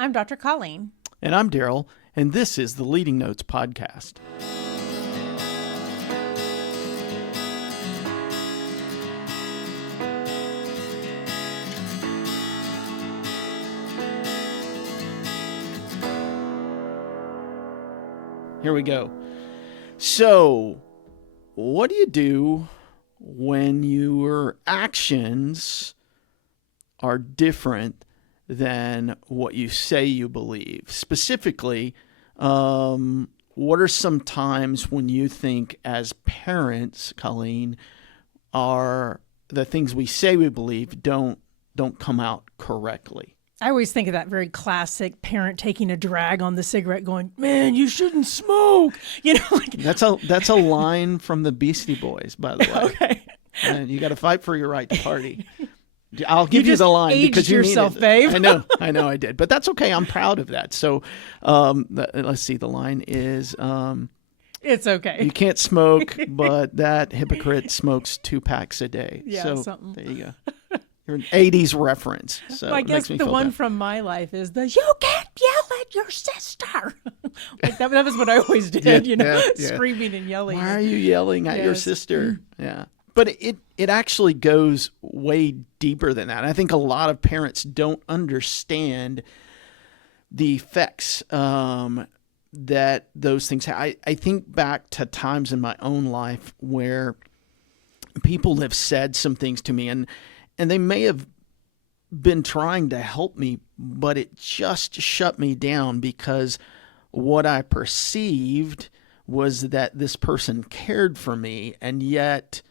I'm Dr. Colleen. And I'm Daryl, and this is the Leading Notes podcast. Here we go. So, what do you do when your actions are different than what you say you believe? Specifically, what are some times when you think as parents, Colleen, are the things we say we believe don't come out correctly? I always think of that very classic parent taking a drag on the cigarette going, man, you shouldn't smoke. That's a line from the Beastie Boys, by the way. Okay. And you got to fight for your right to party. I'll give you the line because you yourself, need it. babe. I know I did. But that's okay. I'm proud of that. So let's see. The line is... it's okay. You can't smoke, but that hypocrite smokes 2 packs a day. Yeah, so something. There you go. You're an 80s reference. So well, I guess the one from my life is you can't yell at your sister. that was what I always did, screaming and yelling. Why are you yelling at your sister? Yeah. But it actually goes way deeper than that. I think a lot of parents don't understand the effects that those things have. I think back to times in my own life where people have said some things to me, and they may have been trying to help me, but it just shut me down because what I perceived was that this person cared for me, and yet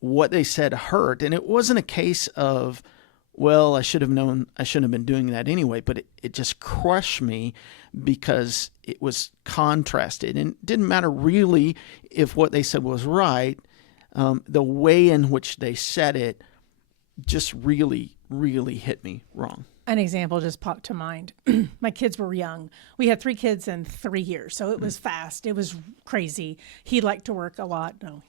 what they said hurt. And it wasn't a case of, well, I should have known I shouldn't have been doing that anyway, but it just crushed me because it was contrasted. And it didn't matter really if what they said was right. The way in which they said it just really, really hit me wrong. An example just popped to mind. My kids were young. We had 3 kids in 3 years, so it was fast. It was crazy. He liked to work a lot. No,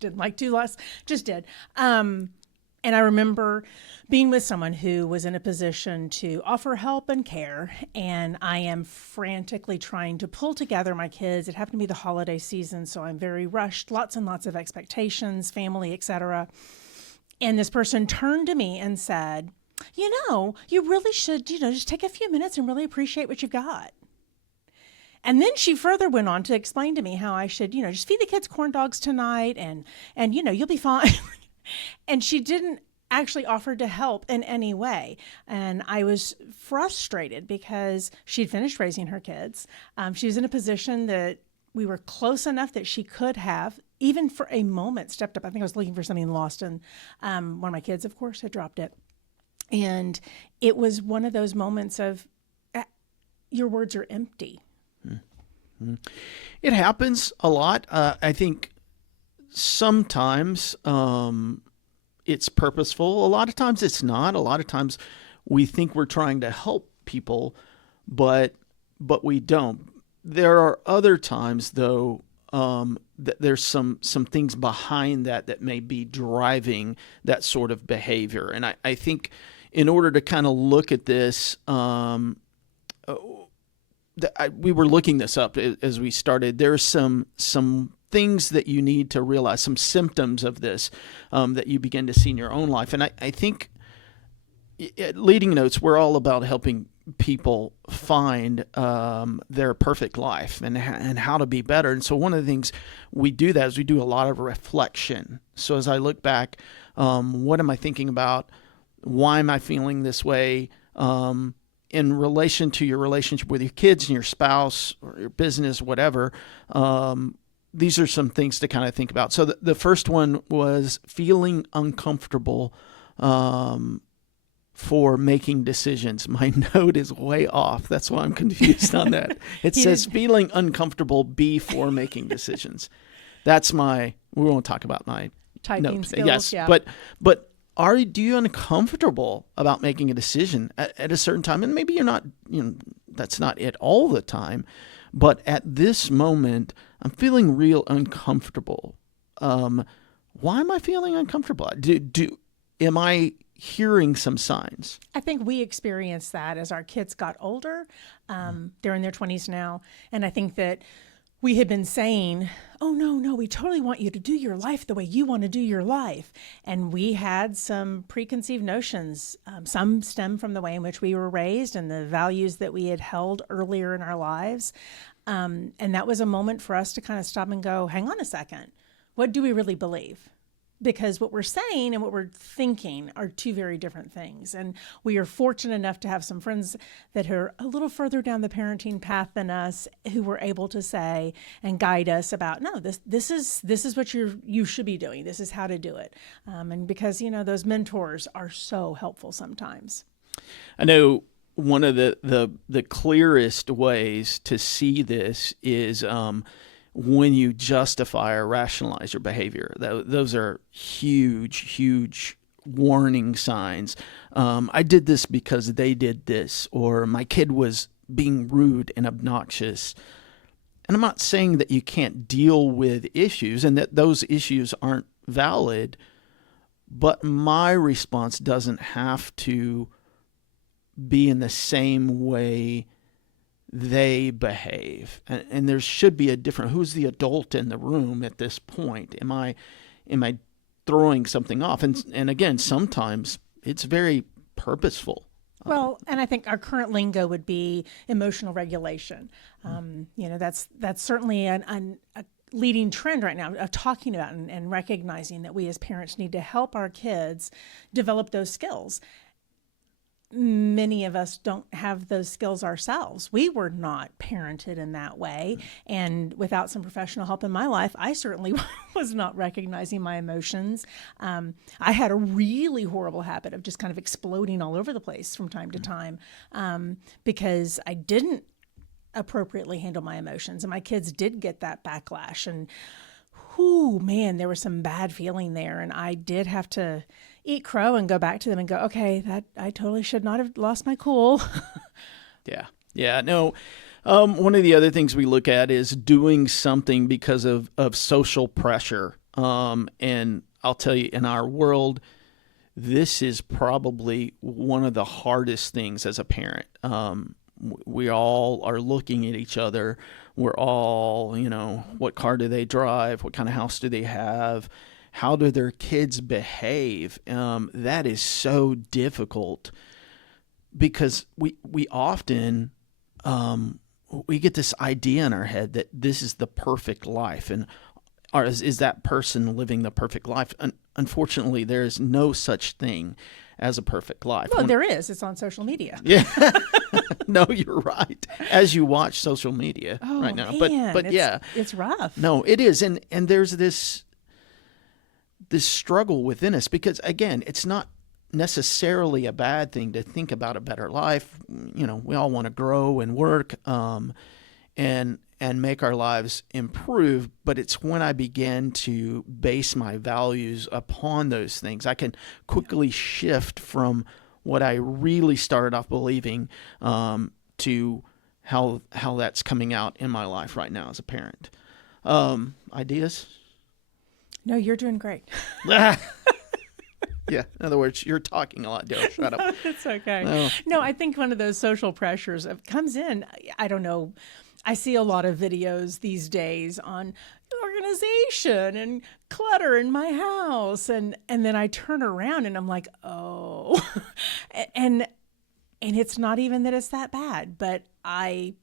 didn't like to, less, just did. And I remember being with someone who was in a position to offer help and care, and I am frantically trying to pull together my kids. It happened to be the holiday season, so I'm very rushed, lots and lots of expectations, family, etc. And this person turned to me and said, you really should, just take a few minutes and really appreciate what you've got. And then she further went on to explain to me how I should, just feed the kids corn dogs tonight and you'll be fine. And she didn't actually offer to help in any way. And I was frustrated because she'd finished raising her kids. She was in a position that we were close enough that she could have, even for a moment, stepped up. I think I was looking for something lost, and one of my kids, of course, had dropped it. And it was one of those moments of, your words are empty. Mm-hmm. It happens a lot. I think sometimes it's purposeful. A lot of times it's not. A lot of times we think we're trying to help people, but we don't. There are other times, though, that there's some things behind that may be driving that sort of behavior. And I think in order to kind of look at this, we were looking this up as we started. There's some things that you need to realize, some symptoms of this that you begin to see in your own life. And I think at Leading Notes, we're all about helping people find their perfect life and how to be better. And so one of the things we do that is we do a lot of reflection. So as I look back, what am I thinking about? Why am I feeling this way? In relation to your relationship with your kids and your spouse or your business, whatever, these are some things to kind of think about. So the first one was feeling uncomfortable for making decisions. My note is way off. That's why I'm confused on that. It says feeling uncomfortable before making decisions. We won't talk about my typing note. skills. Yes, yeah. But do you uncomfortable about making a decision at a certain time? And maybe you're not, that's not it all the time, but at this moment, I'm feeling real uncomfortable. Why am I feeling uncomfortable? Am I hearing some signs. I think we experienced that as our kids got older. They're in their 20s now. And I think that we had been saying, oh, no, we totally want you to do your life the way you want to do your life. And we had some preconceived notions. Some stem from the way in which we were raised and the values that we had held earlier in our lives. And that was a moment for us to kind of stop and go, hang on a second. What do we really believe? Because what we're saying and what we're thinking are two very different things. And we are fortunate enough to have some friends that are a little further down the parenting path than us who were able to say and guide us about, no, this is what you should be doing. This is how to do it. And because, those mentors are so helpful sometimes. I know one of the clearest ways to see this is when you justify or rationalize your behavior. Those are huge warning signs. I did this because they did this, or my kid was being rude and obnoxious. And I'm not saying that you can't deal with issues and that those issues aren't valid, but my response doesn't have to be in the same way they behave. And there should be a different, who's the adult in the room at this point? Am I throwing something off? And again, sometimes it's very purposeful. Well, and I think our current lingo would be emotional regulation. That's certainly a leading trend right now of talking about and recognizing that we as parents need to help our kids develop those skills. Many of us don't have those skills ourselves. We were not parented in that way. And without some professional help in my life, I certainly was not recognizing my emotions. I had a really horrible habit of just kind of exploding all over the place from time to time because I didn't appropriately handle my emotions. And my kids did get that backlash. And man, there was some bad feeling there. And I did have to eat crow and go back to them and go, okay, that I totally should not have lost my cool. Yeah. No. One of the other things we look at is doing something because of social pressure. And I'll tell you, in our world, this is probably one of the hardest things as a parent. We all are looking at each other. We're all, what car do they drive? What kind of house do they have? How do their kids behave? That is so difficult because we often we get this idea in our head that this is the perfect life, and is that person living the perfect life? Unfortunately, there is no such thing as a perfect life. Well, there is. It's on social media. Yeah. No, you're right. As you watch social media right now, man, but yeah, it's rough. No, it is, and there's this struggle within us because, again, it's not necessarily a bad thing to think about a better life. We all want to grow and work and make our lives improve, but it's when I begin to base my values upon those things, I can quickly shift from what I really started off believing to how that's coming out in my life right now as a parent. Ideas? No, you're doing great. Yeah. In other words, you're talking a lot, Daryl. Shut up. It's okay. No, I think one of those social pressures comes in. I don't know. I see a lot of videos these days on organization and clutter in my house. And then I turn around and I'm like, oh, and it's not even that it's that bad, but I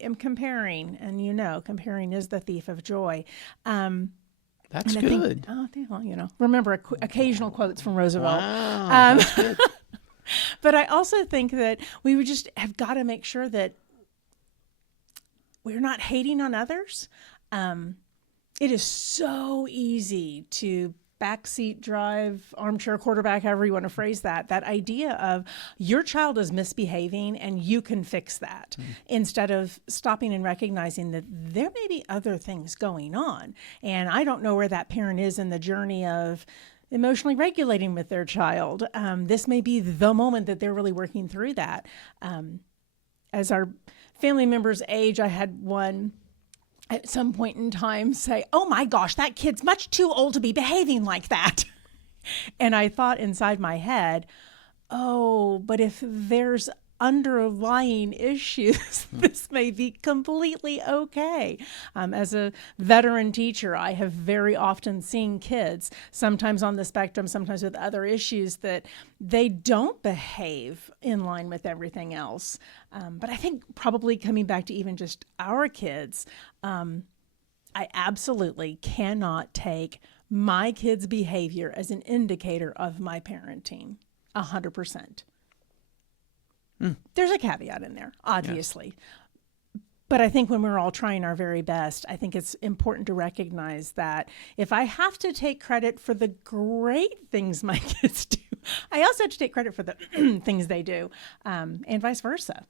am comparing, and comparing is the thief of joy. That's good. Remember occasional quotes from Roosevelt. Wow, that's good. But I also think that we would just have got to make sure that we're not hating on others. It is so easy to backseat drive, armchair quarterback, however you want to phrase that idea of your child is misbehaving and you can fix that instead of stopping and recognizing that there may be other things going on. And I don't know where that parent is in the journey of emotionally regulating with their child. This may be the moment that they're really working through that. As our family members age, I had one at some point in time say, oh my gosh, that kid's much too old to be behaving like that. And I thought inside my head, oh, but if there's underlying issues, this may be completely okay. As a veteran teacher, I have very often seen kids, sometimes on the spectrum, sometimes with other issues, that they don't behave in line with everything else. But I think probably coming back to even just our kids, I absolutely cannot take my kids' behavior as an indicator of my parenting. 100%. There's a caveat in there, obviously. Yes. But I think when we're all trying our very best, I think it's important to recognize that if I have to take credit for the great things my kids do, I also have to take credit for the things they do, and vice versa.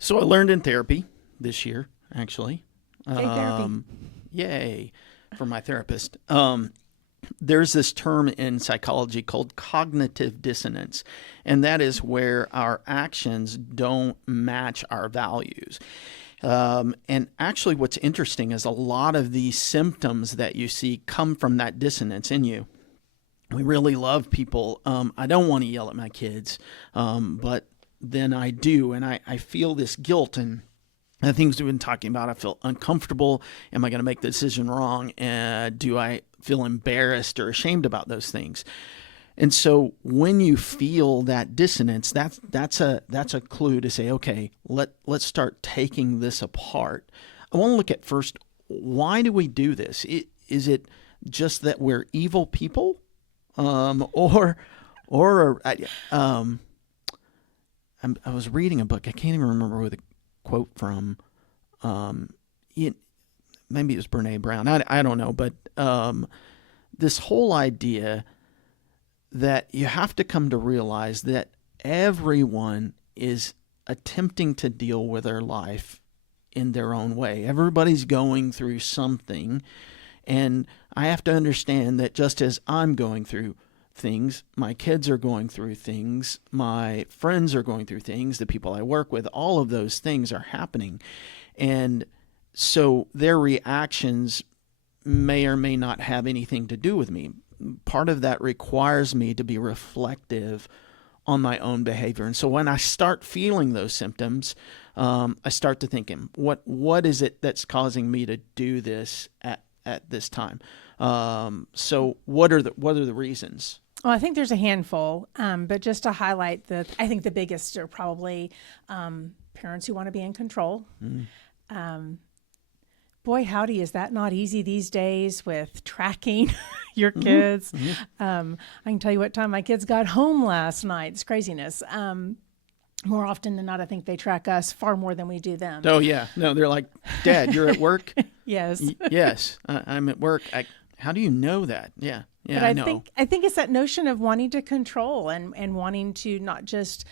So I learned in therapy this year, actually. Therapy. Yay for my therapist. There's this term in psychology called cognitive dissonance, and that is where our actions don't match our values. And actually what's interesting is a lot of these symptoms that you see come from that dissonance in you. We really love people. I don't want to yell at my kids, but then I do, and I feel this guilt and the things we've been talking about. I feel uncomfortable. Am I going to make the decision wrong? Do I feel embarrassed or ashamed about those things? And so when you feel that dissonance, that's a clue to say, okay, let's start taking this apart. I want to look at first, why do we do this? Is it just that we're evil people, or I was reading a book. I can't even remember who the quote from. Maybe it was Brene Brown. I don't know, but this whole idea that you have to come to realize that everyone is attempting to deal with their life in their own way. Everybody's going through something, and I have to understand that just as I'm going through things, my kids are going through things, my friends are going through things, the people I work with, all of those things are happening. And so their reactions may or may not have anything to do with me. Part of that requires me to be reflective on my own behavior. And so when I start feeling those symptoms, I start to thinking, what is it that's causing me to do this at this time? So what are the reasons? Well, I think there's a handful, but just to highlight I think the biggest are probably parents who want to be in control. Boy, howdy, is that not easy these days with tracking your kids? I can tell you what time my kids got home last night. It's craziness. More often than not, I think they track us far more than we do them. Oh, yeah. No, they're like, Dad, you're at work? Yes. Yes, I'm at work. How do you know that? Yeah. Yeah, but I know. I think it's that notion of wanting to control and wanting to not just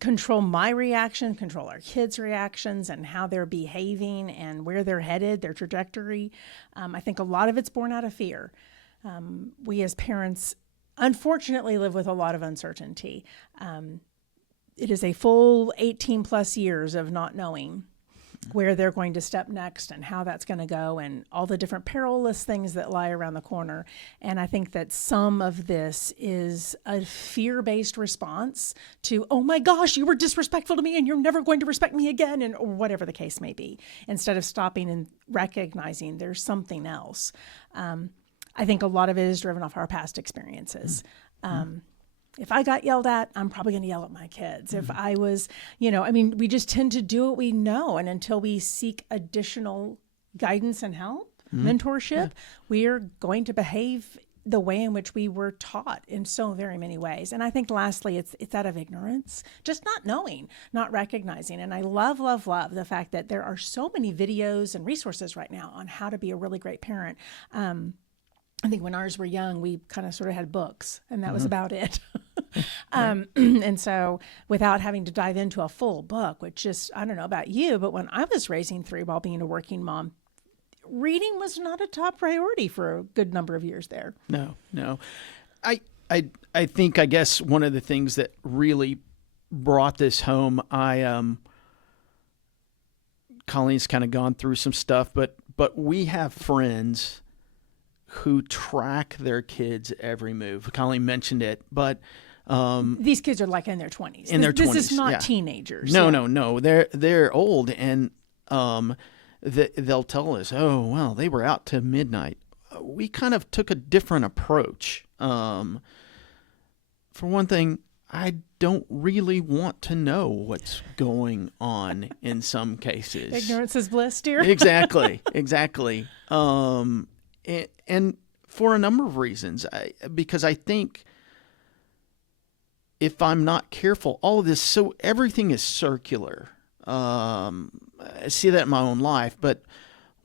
control my reaction, control our kids' reactions and how they're behaving and where they're headed, their trajectory. I think a lot of it's born out of fear. We as parents, unfortunately, live with a lot of uncertainty. It is a full 18 plus years of not knowing where they're going to step next and how that's going to go and all the different perilous things that lie around the corner. And I think that some of this is a fear-based response to, oh my gosh, you were disrespectful to me and you're never going to respect me again, and or whatever the case may be, instead of stopping and recognizing there's something else. I think a lot of it is driven off our past experiences. If I got yelled at, I'm probably going to yell at my kids. If I was, we just tend to do what we know. And until we seek additional guidance and help, mentorship, we are going to behave the way in which we were taught in so very many ways. And I think lastly, it's out of ignorance, just not knowing, not recognizing. And I love the fact that there are so many videos and resources right now on how to be a really great parent. I think when ours were young, we kind of sort of had books, and that was about it. And so without having to dive into a full book, which just, I don't know about you, but when I was raising three while being a working mom, reading was not a top priority for a good number of years there. No. I think, I guess one of the things that really brought this home, Colleen's kind of gone through some stuff, but we have friends who track their kids' every move. Colleen mentioned it, but these kids are like in their 20s. This is not yeah. teenagers. No. They're old, and they'll tell us, oh, well, they were out to midnight. We kind of took a different approach. For one thing, I don't really want to know what's going on in some cases. Ignorance is bliss, dear. Exactly. And for a number of reasons, because I think if I'm not careful, all of this, so everything is circular. I see that in my own life, but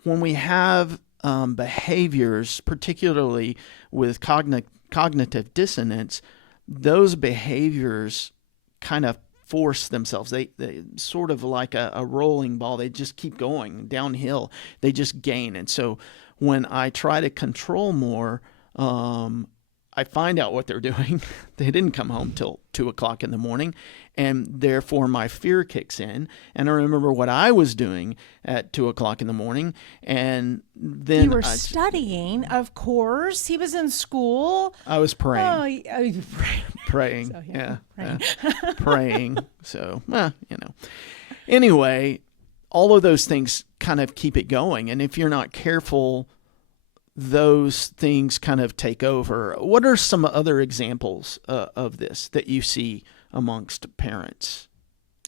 when we have behaviors, particularly with cognitive dissonance, those behaviors kind of force themselves. They sort of like a rolling ball. They just keep going downhill. They just gain. And so when I try to control more, I find out what they're doing. They didn't come home till 2:00 in the morning, and therefore my fear kicks in. And I remember what I was doing at 2:00 in the morning, and then you were studying, of course. He was in school. I was praying. Praying. So, yeah. Praying. So, Anyway, all of those things kind of keep it going, and if you're not careful, those things kind of take over. What are some other examples of this that you see amongst parents?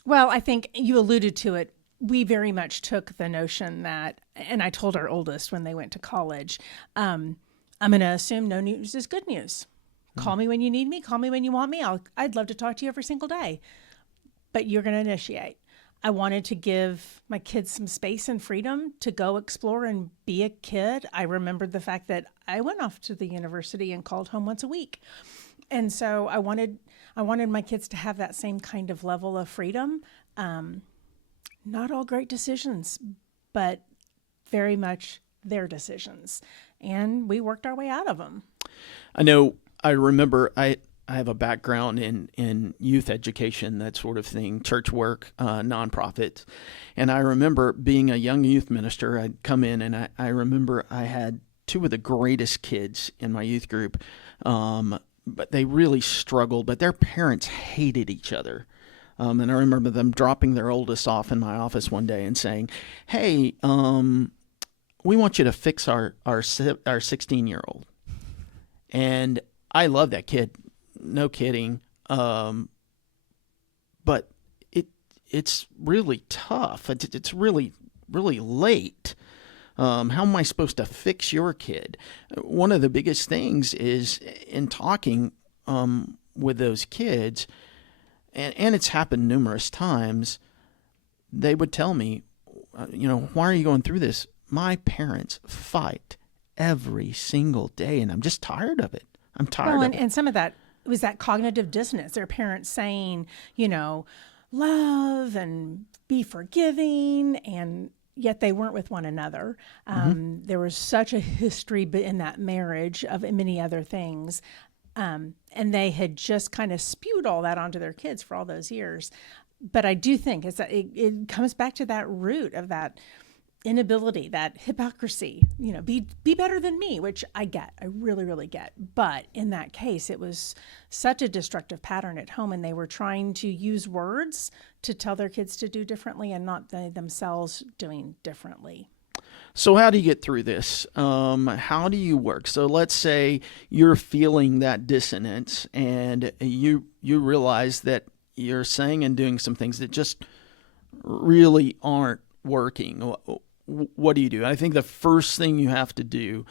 Well, I think you alluded to it. We very much took the notion that, and I told our oldest when they went to college, I'm going to assume no news is good news. Call me when you need me. Call me when you want me. I'd love to talk to you every single day. But you're going to initiate. I wanted to give my kids some space and freedom to go explore and be a kid. I remembered the fact that I went off to the university and called home once a week. And so I wanted my kids to have that same kind of level of freedom. Not all great decisions, but very much their decisions. And we worked our way out of them. I remember I have a background in youth education, that sort of thing, church work, nonprofit. And I remember being a young youth minister, I'd come in and I remember I had two of the greatest kids in my youth group, but they really struggled, but their parents hated each other. And I remember them dropping their oldest off in my office one day and saying, hey, we want you to fix our 16-year-old. And I love that kid. No kidding. But it's really tough. It's really, really late. How am I supposed to fix your kid? One of the biggest things is in talking with those kids, and it's happened numerous times, they would tell me, why are you going through this? My parents fight every single day, and I'm just tired of it. I'm tired of it. And some of that was that cognitive dissonance. Their parents saying, love and be forgiving, and yet they weren't with one another. There was such a history in that marriage of many other things. And they had just kind of spewed all that onto their kids for all those years. But I do think it comes back to that root of that inability, that hypocrisy, be better than me, which I get, I really, really get. But in that case, it was such a destructive pattern at home, and they were trying to use words to tell their kids to do differently and not themselves doing differently. So how do you get through this? How do you work? So let's say you're feeling that dissonance and you realize that you're saying and doing some things that just really aren't working. What do you do? I think the first thing you have to do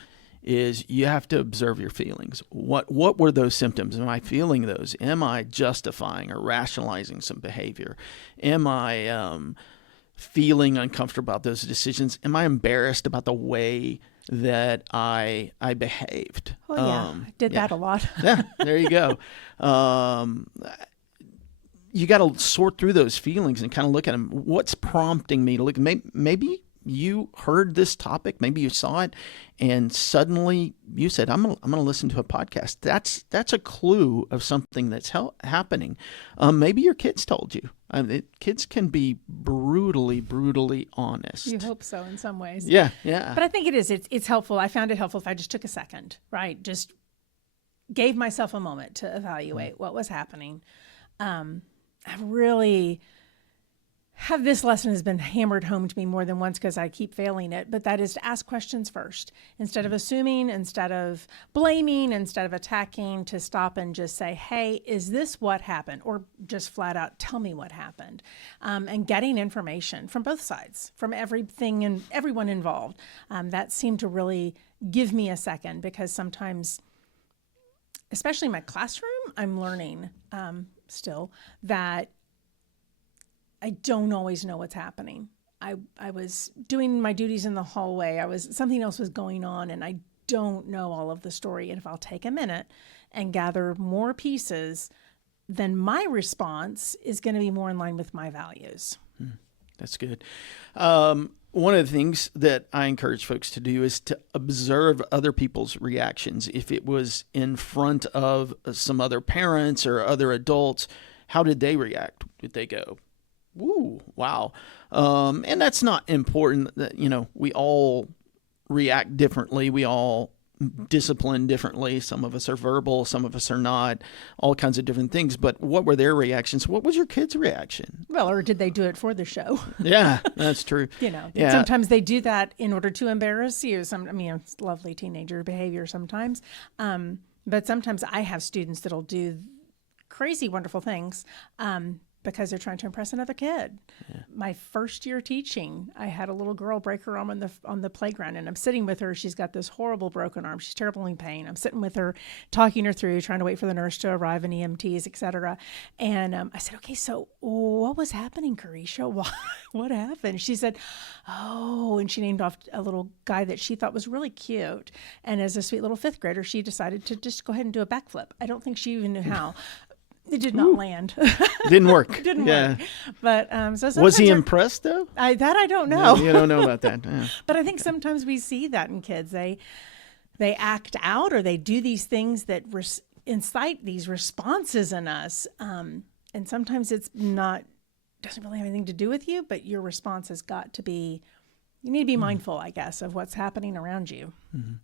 is you have to observe your feelings. What were those symptoms? Am I feeling those? Am I justifying or rationalizing some behavior? Am I feeling uncomfortable about those decisions? Am I embarrassed about the way that I behaved? Oh yeah, I did that a lot. Yeah, there you go. You got to sort through those feelings and kind of look at them. What's prompting me to look? Maybe you heard this topic, maybe you saw it, and suddenly you said, I'm gonna listen to a podcast. That's a clue of something that's happening. Maybe your kids told you. Kids can be brutally honest. You hope so in some ways. Yeah, yeah. But I think it is. It's helpful. I found it helpful if I just took a second, right? Just gave myself a moment to evaluate what was happening. I really have this lesson has been hammered home to me more than once because I keep failing it, but that is to ask questions first. Instead of assuming, instead of blaming, instead of attacking, to stop and just say, hey, is this what happened? Or just flat out tell me what happened. And getting information from both sides, from everything and everyone involved. That seemed to really give me a second, because sometimes, especially in my classroom, I'm learning still that I don't always know what's happening. I was doing my duties in the hallway. Something else was going on, and I don't know all of the story. And if I'll take a minute and gather more pieces, then my response is going to be more in line with my values. That's good. One of the things that I encourage folks to do is to observe other people's reactions. If it was in front of some other parents or other adults, how did they react? Did they go, "Ooh, wow"? And that's not important. That, we all react differently. We all discipline differently. Some of us are verbal, some of us are not, all kinds of different things. But what were their reactions? What was your kid's reaction? Well, or did they do it for the show? Yeah, that's true. Yeah. Sometimes they do that in order to embarrass you. It's lovely teenager behavior sometimes. But sometimes I have students that'll do crazy, wonderful things because they're trying to impress another kid. Yeah. My first year teaching, I had a little girl break her arm on the playground, and I'm sitting with her. She's got this horrible broken arm. She's terribly in pain. I'm sitting with her, talking her through, trying to wait for the nurse to arrive and EMTs, etc. And I said, "Okay, so what was happening, Carisha? What happened?" She said, "Oh," and she named off a little guy that she thought was really cute. And as a sweet little fifth grader, she decided to just go ahead and do a backflip. I don't think she even knew how. It did not land. Didn't work. Didn't work. But so was he impressed though? I don't know. No, you don't know about that. Yeah. But I think sometimes we see that in kids. They act out, or they do these things that incite these responses in us. And sometimes it's doesn't really have anything to do with you, but your response has got to be. You need to be mindful, I guess, of what's happening around you. Mm-hmm.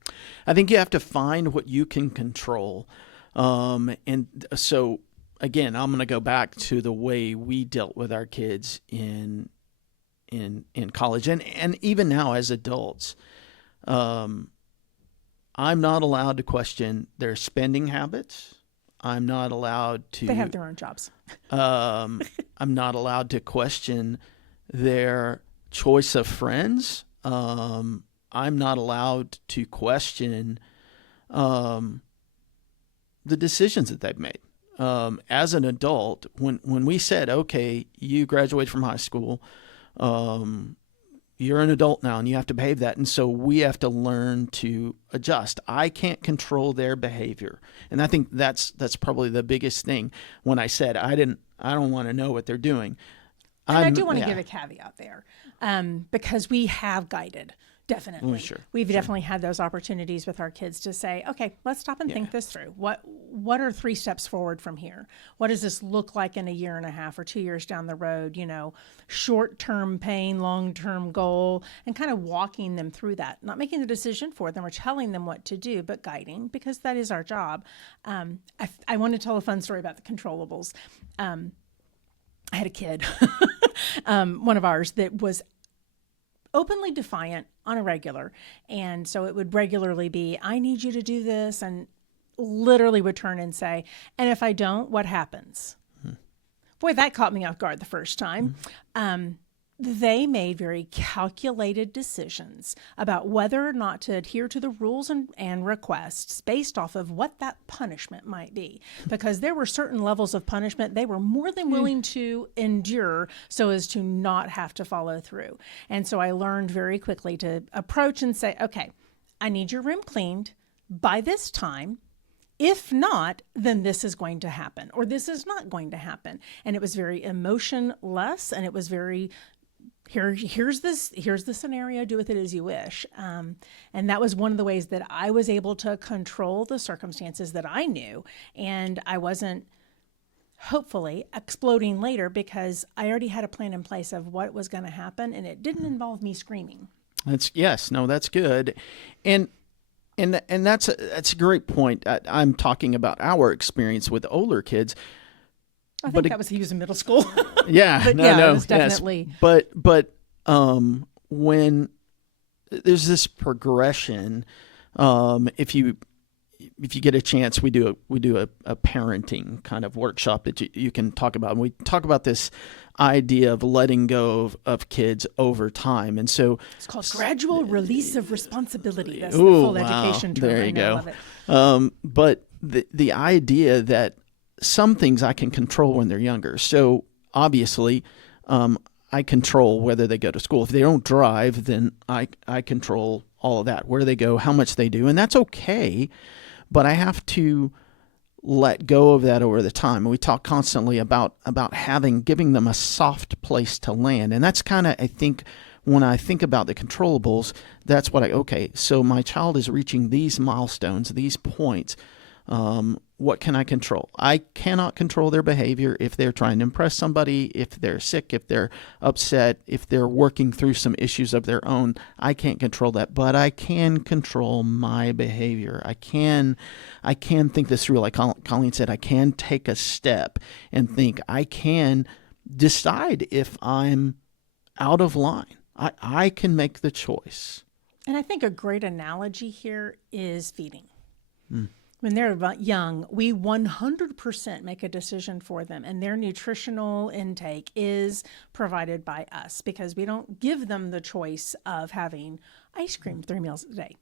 I think you have to find what you can control, and so. Again, I'm going to go back to the way we dealt with our kids in college and even now as adults. I'm not allowed to question their spending habits. I'm not allowed to. They have their own jobs. I'm not allowed to question their choice of friends. I'm not allowed to question the decisions that they've made. As an adult, when we said, okay, you graduate from high school, you're an adult now and you have to behave that. And so we have to learn to adjust. I can't control their behavior. And I think that's probably the biggest thing when I said, I don't want to know what they're doing. And I do want to give a caveat there, because we have guided. Definitely. Sure. We've definitely had those opportunities with our kids to say, okay, let's stop and think this through. What are 3 steps forward from here? What does this look like in a year and a half or 2 years down the road? Short-term pain, long-term goal, and kind of walking them through that. Not making the decision for them or telling them what to do, but guiding, because that is our job. I want to tell a fun story about the controllables. I had a kid, one of ours, that was openly defiant on a regular. And so it would regularly be, I need you to do this, and literally would turn and say, and if I don't, what happens? Boy, that caught me off guard the first time. They made very calculated decisions about whether or not to adhere to the rules and requests based off of what that punishment might be. Because there were certain levels of punishment they were more than willing to endure so as to not have to follow through. And so I learned very quickly to approach and say, okay, I need your room cleaned by this time. If not, then this is going to happen, or this is not going to happen. And it was very emotionless, and it was very here's the scenario, do with it as you wish. And that was one of the ways that I was able to control the circumstances that I knew. And I wasn't, hopefully, exploding later, because I already had a plan in place of what was going to happen, and it didn't involve me screaming. That's good. And that's a great point. I'm talking about our experience with older kids. I think he was in middle school. Yeah, but no, it was definitely. Yes. But when there's this progression, if you get a chance, we do a parenting kind of workshop that you can talk about. And we talk about this idea of letting go of kids over time. And so it's called gradual release of responsibility. That's the full education term. There you go. Love it. But the idea that some things I can control when they're younger. So obviously, I control whether they go to school. If they don't drive, then I control all of that, where they go, how much they do, and that's okay. But I have to let go of that over the time. We talk constantly about giving them a soft place to land, and that's kind of, I think, when I think about the controllables, that's what so my child is reaching these milestones, these points. What can I control? I cannot control their behavior if they're trying to impress somebody, if they're sick, if they're upset, if they're working through some issues of their own. I can't control that, but I can control my behavior. I can think this through. Like Colleen said, I can take a step and think. I can decide if I'm out of line. I can make the choice. And I think a great analogy here is feeding. When they're young, we 100% make a decision for them, and their nutritional intake is provided by us, because we don't give them the choice of having ice cream 3 meals a day.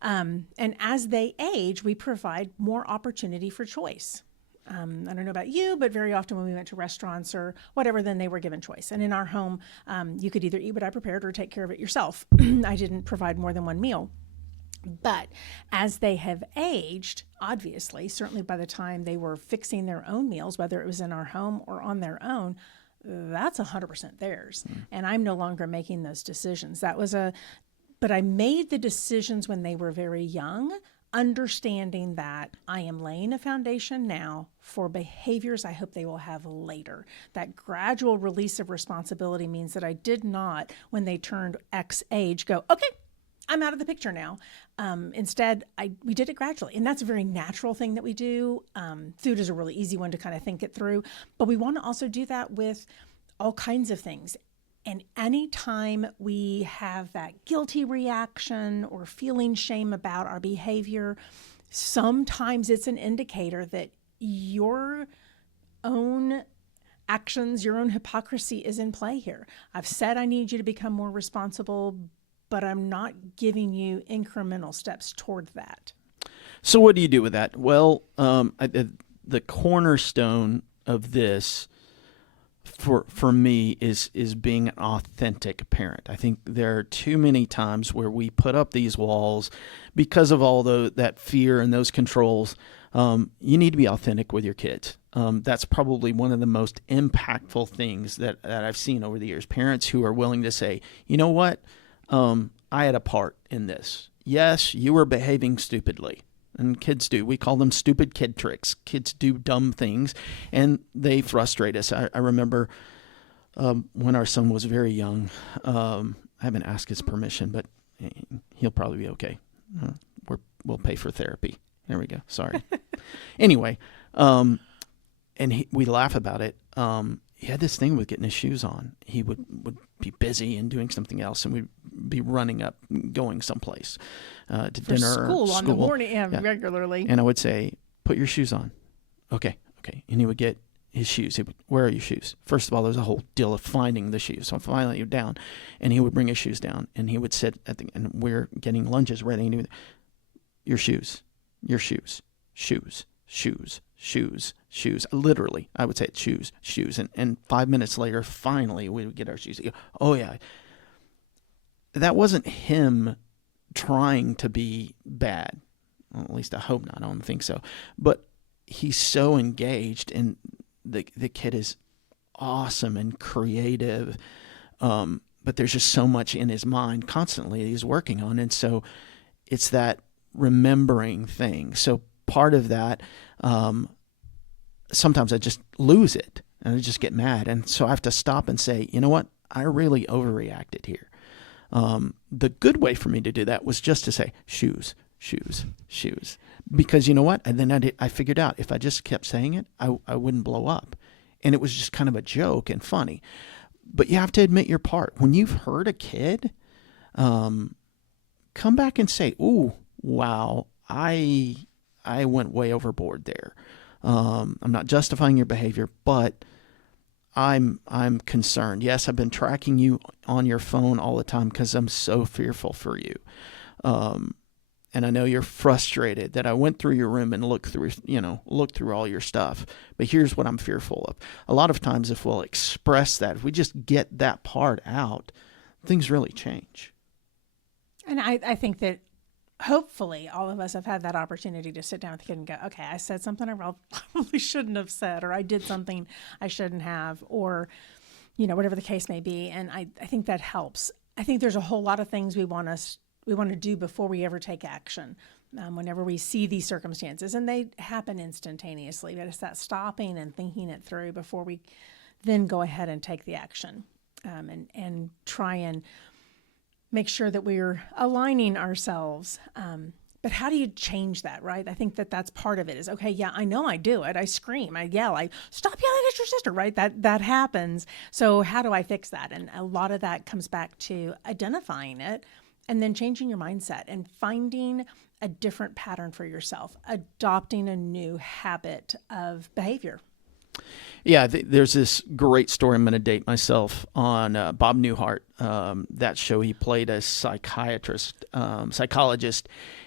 And as they age, we provide more opportunity for choice. I don't know about you, but very often when we went to restaurants or whatever, then they were given choice. And in our home, you could either eat what I prepared or take care of it yourself. I didn't provide more than one meal. But as they have aged, obviously, certainly by the time they were fixing their own meals, whether it was in our home or on their own, that's 100% theirs. And I'm no longer making those decisions. But I made the decisions when they were very young, understanding that I am laying a foundation now for behaviors I hope they will have later. That gradual release of responsibility means that I did not, when they turned X age, go, okay, I'm out of the picture now. Instead, we did it gradually. And that's a very natural thing that we do. Food is a really easy one to kind of think it through. But we want to also do that with all kinds of things. And anytime we have that guilty reaction or feeling shame about our behavior, sometimes it's an indicator that your own actions, your own hypocrisy is in play here. I've said I need you to become more responsible, but I'm not giving you incremental steps toward that. So what do you do with that? Well, the cornerstone of this for me is being an authentic parent. I think there are too many times where we put up these walls because of all that fear and those controls. You need to be authentic with your kids. That's probably one of the most impactful things that I've seen over the years. Parents who are willing to say, you know what? I had a part in this. Yes, you were behaving stupidly. And kids do. We call them stupid kid tricks. Kids do dumb things, and they frustrate us. I remember when our son was very young. I haven't asked his permission, but he'll probably be okay. We'll pay for therapy. There we go. Sorry. Anyway, and we laugh about it. He had this thing with getting his shoes on. He would be busy and doing something else, and we'd be running up, going someplace to for dinner. School on the morning, regularly. And I would say, put your shoes on. Okay. And he would get his shoes. Where are your shoes? First of all, there's a whole deal of finding the shoes. So finally, you're down, and he would bring his shoes down, and he would sit and we're getting lunches ready. And your shoes, shoes. Literally, I would say shoes. And 5 minutes later, finally, we would get our shoes. Oh, yeah. That wasn't him trying to be bad. Well, at least I hope not. I don't think so. But he's so engaged, and the kid is awesome and creative. but there's just so much in his mind constantly he's working on. And so it's that remembering thing. So part of that, sometimes I just lose it and I just get mad. And so I have to stop and say, you know what? I really overreacted here. The good way for me to do that was just to say, shoes, shoes, shoes. Because you know what? And then I figured out if I just kept saying it, I wouldn't blow up. And it was just kind of a joke and funny. But you have to admit your part. When you've hurt a kid, come back and say, ooh, wow, I went way overboard there. I'm not justifying your behavior, but I'm concerned. Yes, I've been tracking you on your phone all the time because I'm so fearful for you. And I know you're frustrated that I went through your room and looked through all your stuff. But here's what I'm fearful of. A lot of times if we'll express that, if we just get that part out, things really change. And I think that hopefully all of us have had that opportunity to sit down with the kid and go, okay, I said something I probably shouldn't have said, or I did something I shouldn't have, or, whatever the case may be. And I think that helps. I think there's a whole lot of things we want to do before we ever take action. Whenever we see these circumstances, and they happen instantaneously, but it's that stopping and thinking it through before we then go ahead and take the action, and try and make sure that we're aligning ourselves. But how do you change that, right? I think that that's part of it is, okay, yeah, I know I do it. I scream, I yell, I stop yelling at your sister, right? That happens. So how do I fix that? And a lot of that comes back to identifying it and then changing your mindset and finding a different pattern for yourself, adopting a new habit of behavior. Yeah, there's this great story. I'm going to date myself on Bob Newhart. That show, he played a psychologist,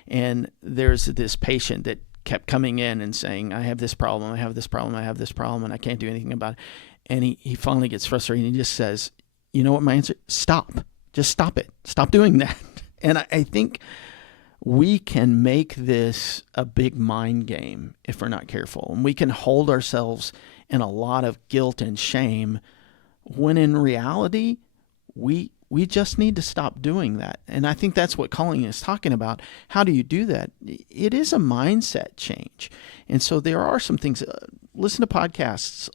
and there's this patient that kept coming in and saying, I have this problem, I have this problem, I have this problem, and I can't do anything about it. And he finally gets frustrated, and he just says, you know what my answer? Stop. Just stop it. Stop doing that. And I think we can make this a big mind game if we're not careful. And we can hold ourselves in a lot of guilt and shame when in reality, we just need to stop doing that. And I think that's what Colleen is talking about. How do you do that? It is a mindset change. And so there are some things, listen to podcasts,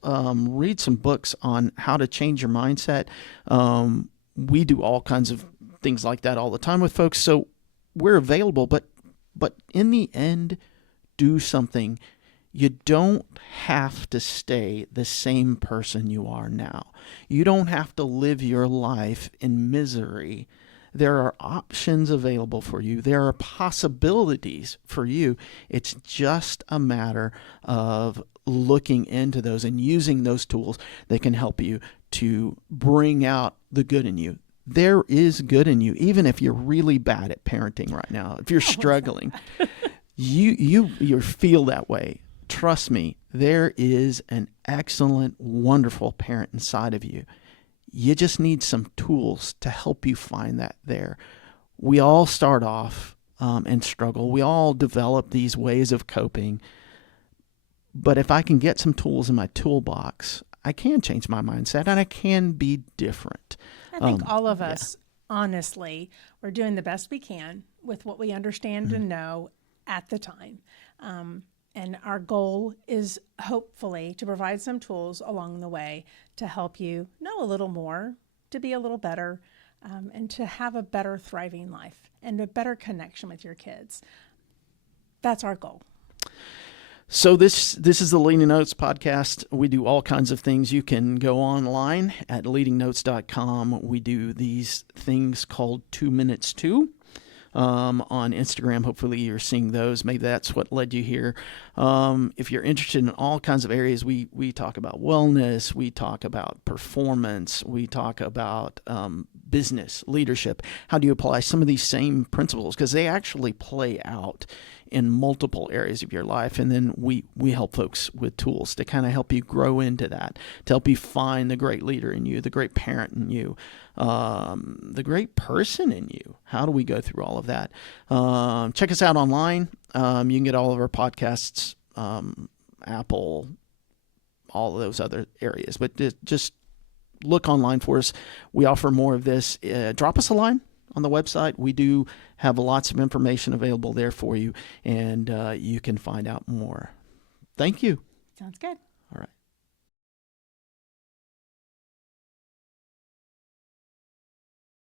read some books on how to change your mindset. We do all kinds of things like that all the time with folks. So we're available, but in the end, do something. You don't have to stay the same person you are now. You don't have to live your life in misery. There are options available for you. There are possibilities for you. It's just a matter of looking into those and using those tools that can help you to bring out the good in you. There is good in you, even if you're really bad at parenting right now. If you're struggling, you feel that way. Trust me, there is an excellent, wonderful parent inside of you. You just need some tools to help you find that there. We all start off and struggle. We all develop these ways of coping. But if I can get some tools in my toolbox, I can change my mindset and I can be different. I think all of us, honestly, we're doing the best we can with what we understand and know at the time. And our goal is hopefully to provide some tools along the way to help you know a little more, to be a little better, and to have a better, thriving life and a better connection with your kids. That's our goal. So this is the Leading Notes podcast. We do all kinds of things. You can go online at leadingnotes.com. We do these things called 2 Minutes 2 on Instagram. Hopefully you're seeing those. Maybe that's what led you here. If you're interested in all kinds of areas, we talk about wellness. We talk about performance. We talk about business, leadership. How do you apply some of these same principles? Because they actually play out in multiple areas of your life. And then we help folks with tools to kind of help you grow into that, to help you find the great leader in you, the great parent in you, the great person in you. How do we go through all of that? Check us out online. You can get all of our podcasts, Apple, all of those other areas. But just look online for us. We offer more of this. Drop us a line on the website. We do have lots of information available there for you, and you can find out more. Thank you. Sounds good. All right.